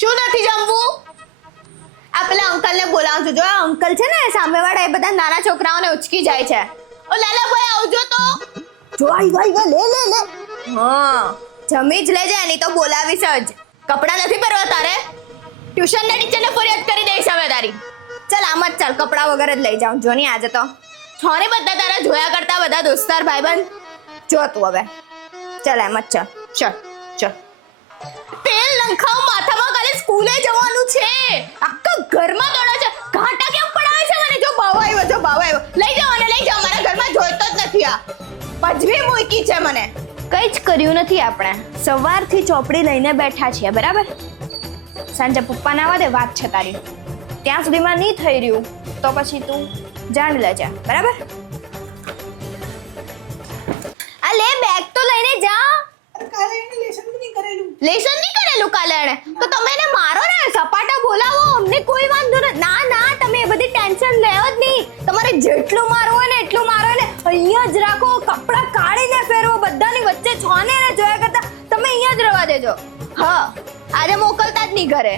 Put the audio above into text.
શું નથી જમવું? આ પેલા અંકલને બોલાવું છું. જો આ અંકલ છે ને સામેવાળા એ બધા નાના છોકરાઓને ઉચકી જાય છે. ઓ લાલાભાઈ આવજો તો. જો આઈ લે લે લે. હા જમી જ લેજે, નહીં તો બોલાવીશ જ. કપડાં નથી પહેરવા તારે? ટ્યુશનના ટીચરને ફરિયાદ કરી દઈશ હવે તારી. ચાલ આમ જ ચાલ, કપડાં વગર જ લઈ જાઉં. જો નહીં આજે તો છોને બધા તારા જોયા કરતા બધા દોસ્તાર ભાઈબંધ. જો તું હવે ચાલ એમ જ ચાલ. ચાલ તેલ નંખાવ માથામાં, કાલે સ્કૂલે જવાનું છે. આખા ઘરમાં દોડે છે. ઘાટા કેમ પડાવે છે મને? જો ભાવ આવ્યો. લઈ જાઓ અને લઈ જાઓ. મારા ઘરમાં જોઈતો જ નથી. આ પજવી મૂકી છે મને. કઈ જ કર્યું નથી આપણે. સવારથી ચોપડી લઈને બેઠા છીએ, બરાબર? સાંજે પપ્પા ના આવે વાત છે તારી. ત્યાં સુધીમાં નહીં થઈ રહ્યું તો પછી તું જાણ લેજે, બરાબર? આ લે બેગ તો લઈને જા. કાલે એને લેસન નહીં કરેલું કાલે એને. તો તમે એને મારો ને, સપાટા બોલાવો. અમને કોઈ વાંધો નથી. ના તમે એ બધી ટેન્શન લેવો જ નહીં. તમારે જેટલું મારવું હોય ને એટલું મારો ને. અહીંયા જ રાખો. કપડાં કાઢીને ફેરવો. બધાની વચ્ચે છોને ને જોયા કરતા તમે અહીંયા જ રહેવા દેજો. હા આજે મોકલતા જ નહીં ઘરે.